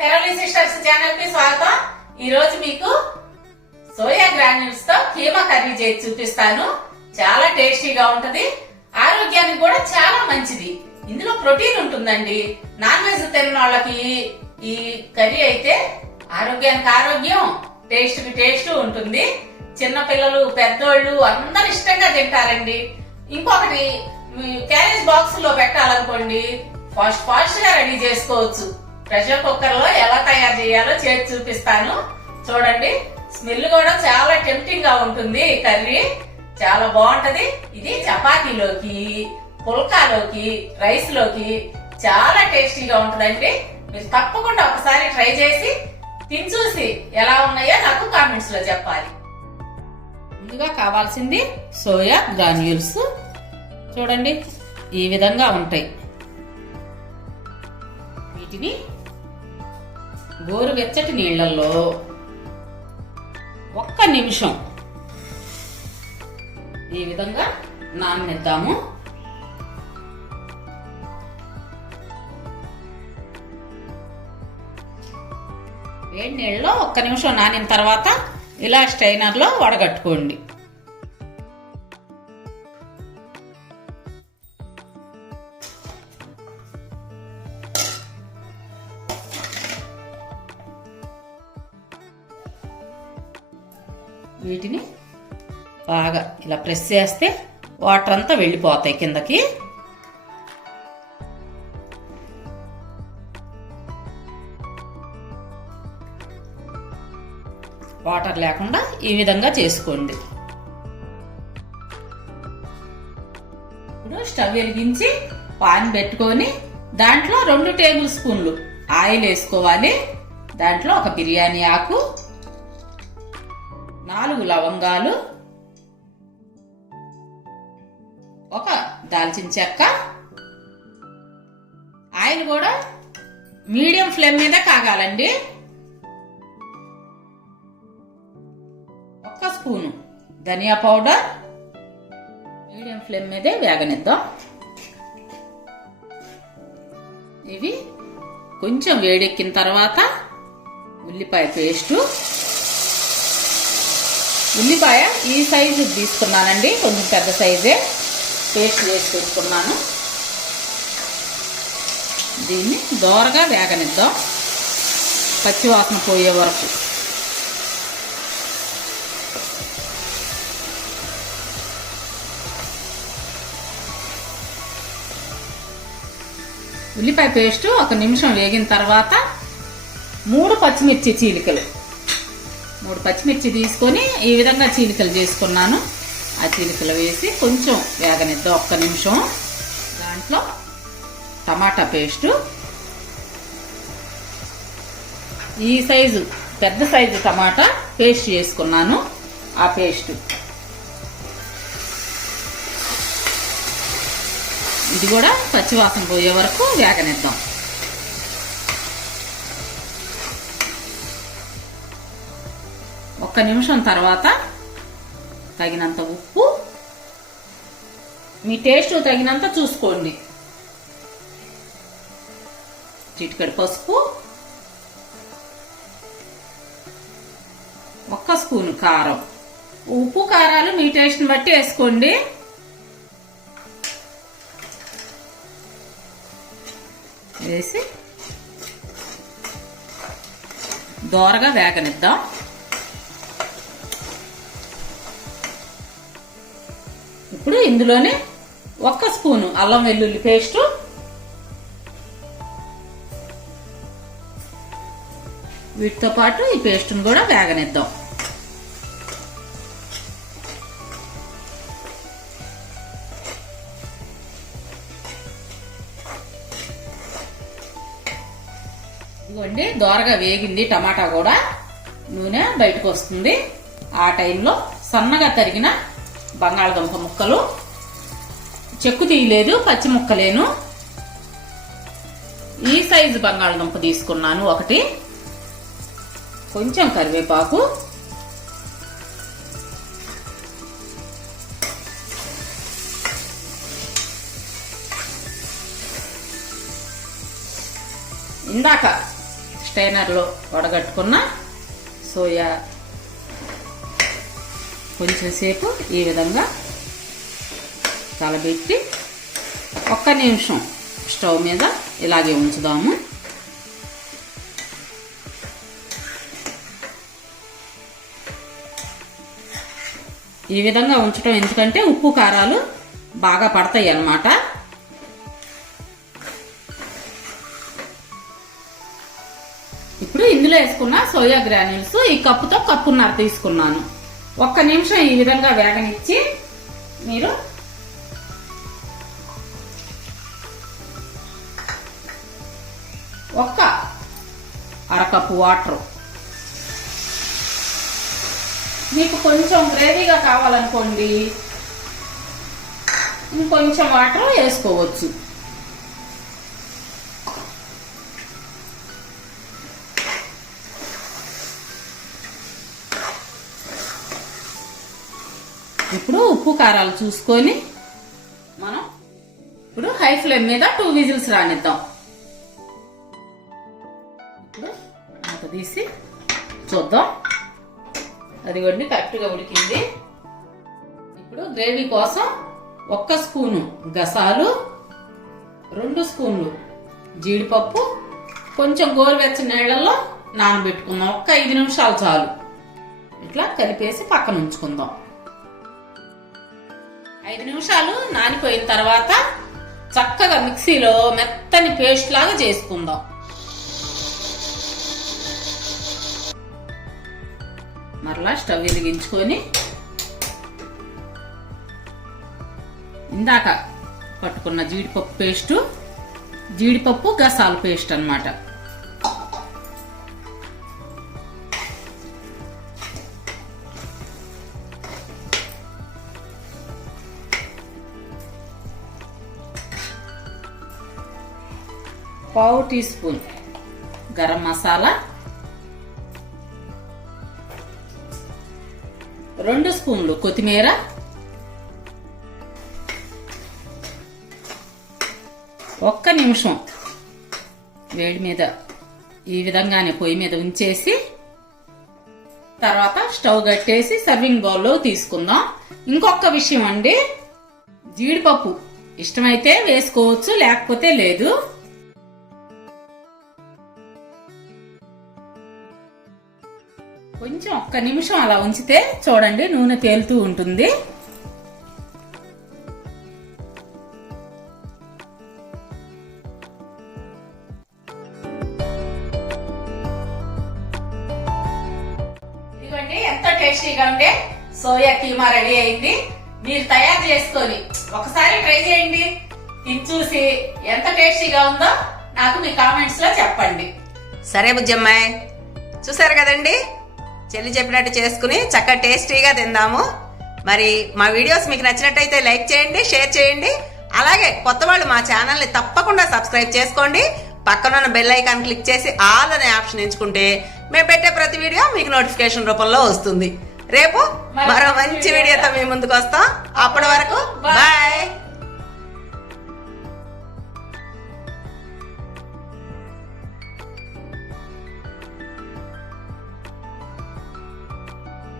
పెరలీ sisters ఛానల్కి స్వాగతం. ఈ రోజు మీకు సోయా గ్రాన్యూల్స్తో కీమా కర్రీ చేసి చూపిస్తాను. చాలా టేస్టీగా ఉంటది. ఆరోగ్యానికి కూడా చాలా మంచిది. ఇందులో ప్రోటీన్ ఉంటుందండి. నాన్ వెజ్ తిన్న వాళ్ళకి ఈ కర్రీ అయితే ఆరోగ్యానికి ఆరోగ్యం టేస్ట్కి టేస్ట్ ఉంటుంది. చిన్న పిల్లలు పెద్దోళ్ళు అందరు ఇష్టంగా తింటారండి. ఇంకొకటి క్యారేజ్ బాక్స్లో పెట్టాలనుకోండి ఫాస్ట్ ఫాస్ట్గా రెడీ చేసుకోవచ్చు. ప్రెషర్ కుక్కర్లో ఎలా తయారు చేయాలో చేసి చూపిస్తాను. చూడండి స్మెల్ కూడా చాలా టెంప్టింగ్గా ఉంటుంది ఈ కర్రీ. చాలా బాగుంటది. ఇది చపాతీలోకి పుల్కాలోకి రైస్లోకి చాలా టేస్టీగా ఉంటుందండి. మీరు తప్పకుండా ఒకసారి ట్రై చేసి తిని చూసి ఎలా ఉన్నాయో నాకు కామెంట్స్లో చెప్పాలి. ముందుగా కావాల్సింది సోయా గ్రాన్యూల్స్. చూడండి ఈ విధంగా ఉంటాయి. వీటిని గోరువెచ్చటి నీళ్ళలో ఒక్క నిమిషం ఈ విధంగా నాననిద్దాము వేడి నీళ్ళలో ఒక్క నిమిషం నానిన తర్వాత ఇలా స్ట్రైనర్లో వడగట్టుకోండి. వీటిని బాగా ఇలా ప్రెస్ చేస్తే వాటర్ అంతా వెళ్ళిపోతాయి కిందకి. వాటర్ లేకుండా ఈ విధంగా చేసుకోండి. ఇప్పుడు స్టవ్ వెలిగించి పాన్ పెట్టుకొని దాంట్లో రెండు టేబుల్ స్పూన్లు ఆయిల్ వేసుకోవాలి. దాంట్లో ఒక బిర్యానీ ఆకు నాలుగు లవంగాలు ఒక దాల్చిన చెక్క ఆయిల్ కూడా మీడియం ఫ్లేమ్ మీద కాగాలండి. ఒక్క స్పూను ధనియా పౌడర్ మీడియం ఫ్లేమ్ మీదే వేగనిద్దాం. ఇవి కొంచెం వేడెక్కిన తర్వాత ఉల్లిపాయ పేస్టు ఉల్లిపాయ ఈ సైజు తీసుకున్నానండి కొంచెం పెద్ద సైజే. పేస్ట్ చేసి పెట్టుకున్నాను. దీన్ని దోరగా వేగనిద్దాం. పచ్చివాసన పోయే వరకు. ఉల్లిపాయ పేస్ట్ ఒక నిమిషం వేగిన తర్వాత మూడు పచ్చిమిర్చి చీలికలు. మూడు పచ్చిమిర్చి తీసుకొని ఈ విధంగా చీలికలు చేసుకున్నాను. ఆ చీలికలు వేసి కొంచెం వేగనిద్దాం ఒక్క నిమిషం. దాంట్లో టమాటా పేస్టు. ఈ సైజు పెద్ద సైజు టమాటా పేస్ట్ చేసుకున్నాను. ఆ పేస్ట్. ఇది కూడా పచ్చివాసన పోయే వరకు వేగనిద్దాం. ఒక్క నిమిషం తర్వాత తగినంత ఉప్పు మీ టేస్ట్ తగినంత చూసుకోండి. చిటికడి పసుపు ఒక్క స్పూన్ కారం. ఉప్పు కారాలు మీ టేస్ట్ని బట్టి వేసుకోండి. వేసి దోరగా వేగనిద్దాం. ఇప్పుడు ఇందులోనే ఒక్క స్పూను అల్లం వెల్లుల్లి పేస్ట్. వీటితో పాటు ఈ పేస్ట్ను కూడా వేగనిద్దాం. ఇదిగోండి దోరగా వేగింది టమాటా కూడా. నూనె బయటకు వస్తుంది. ఆ టైంలో సన్నగా తరిగిన బంగాళదుంప ముక్కలు. చెక్కు తీయలేదు పచ్చి ముక్కలేను. ఈ సైజు బంగాళదుంప తీసుకున్నాను ఒకటి. కొంచెం కరివేపాకు. ఇందాక స్టైనర్లో వడగట్టుకున్న సోయా కొంచెం సేపు ఈ విధంగా కలబెట్టి ఒక్క నిమిషం స్టవ్ మీద ఇలాగే ఉంచుదాము. ఈ విధంగా ఉంచడం ఎందుకంటే ఉప్పు కారాలు బాగా పడతాయి అన్నమాట. ఇప్పుడు ఇందులో వేసుకున్న సోయా గ్రాన్యూల్స్ ఈ కప్పుతో కప్పున్నర తీసుకున్నాను. ఒక్క నిమిషం ఈ విధంగా వేగనిచ్చి మీరు ఒక్క అరకప్పు వాటర్. మీకు కొంచెం గ్రేవీగా కావాలనుకోండి ఇంకొంచెం వాటర్ వేసుకోవచ్చు. ఇప్పుడు ఉప్పు కారాలు చూసుకొని మనం ఇప్పుడు హై ఫ్లేమ్ మీద టూ విజిల్స్ రానిద్దాం. ఇప్పుడు మూత తీసి చూద్దాం. అదిగోండి కరెక్ట్గా ఉడికింది. ఇప్పుడు గ్రేవీ కోసం ఒక్క స్పూను గసాలు రెండు స్పూన్లు జీడిపప్పు కొంచెం గోరువెచ్చని నీళ్ళల్లో నానబెట్టుకుందాం. ఒక్క ఐదు నిమిషాలు చాలు. ఇట్లా కలిపేసి పక్కన ఉంచుకుందాం. ఐదు నిమిషాలు నానిపోయిన తర్వాత చక్కగా మిక్సీలో మెత్తని పేస్ట్ లాగా చేసుకుందాం. మరలా స్టవ్ వెలిగించుకొని ఇందాక పట్టుకున్న జీడిపప్పు పేస్టు జీడిపప్పు గసాలు పేస్ట్ అన్నమాట. పావు టీ స్పూన్ గరం మసాలా రెండు స్పూన్లు కొత్తిమీర ఒక్క నిమిషం వేడి మీద ఈ విధంగానే పొయ్యి మీద ఉంచేసి తర్వాత స్టవ్ కట్టేసి సర్వింగ్ బౌల్లో తీసుకుందాం. ఇంకొక విషయం అండి జీడిపప్పు ఇష్టమైతే వేసుకోవచ్చు లేకపోతే లేదు. కొంచెం ఒక్క నిమిషం అలా ఉంచితే చూడండి నూనె తేలుతూ ఉంటుంది. ఇదిగోండి ఎంత టేస్టీగా ఉండే సోయా కీమా రెడీ అయింది. మీరు తయారు చేసుకొని ఒకసారి ట్రై చేయండి. ఇది చూసి ఎంత టేస్టీగా ఉందో నాకు మీ కామెంట్స్లో చెప్పండి. సరే బుజ్జమ్మాయి చూసారు కదండి? చెల్లి చెప్పినట్టు చేసుకుని చక్కగా టేస్టీగా తిందాము. మరి మా వీడియోస్ మీకు నచ్చినట్టయితే లైక్ చేయండి షేర్ చేయండి. అలాగే కొత్త వాళ్ళు మా ఛానల్ని తప్పకుండా సబ్స్క్రైబ్ చేసుకోండి. పక్కన ఉన్న బెల్ ఐకాన్ క్లిక్ చేసి ఆల్ అనే ఆప్షన్ ఎంచుకుంటే మేము పెట్టే ప్రతి వీడియో మీకు నోటిఫికేషన్ రూపంలో వస్తుంది. రేపు మరో మంచి వీడియోతో మీ ముందుకు వస్తాం. అప్పటి వరకు బాయ్.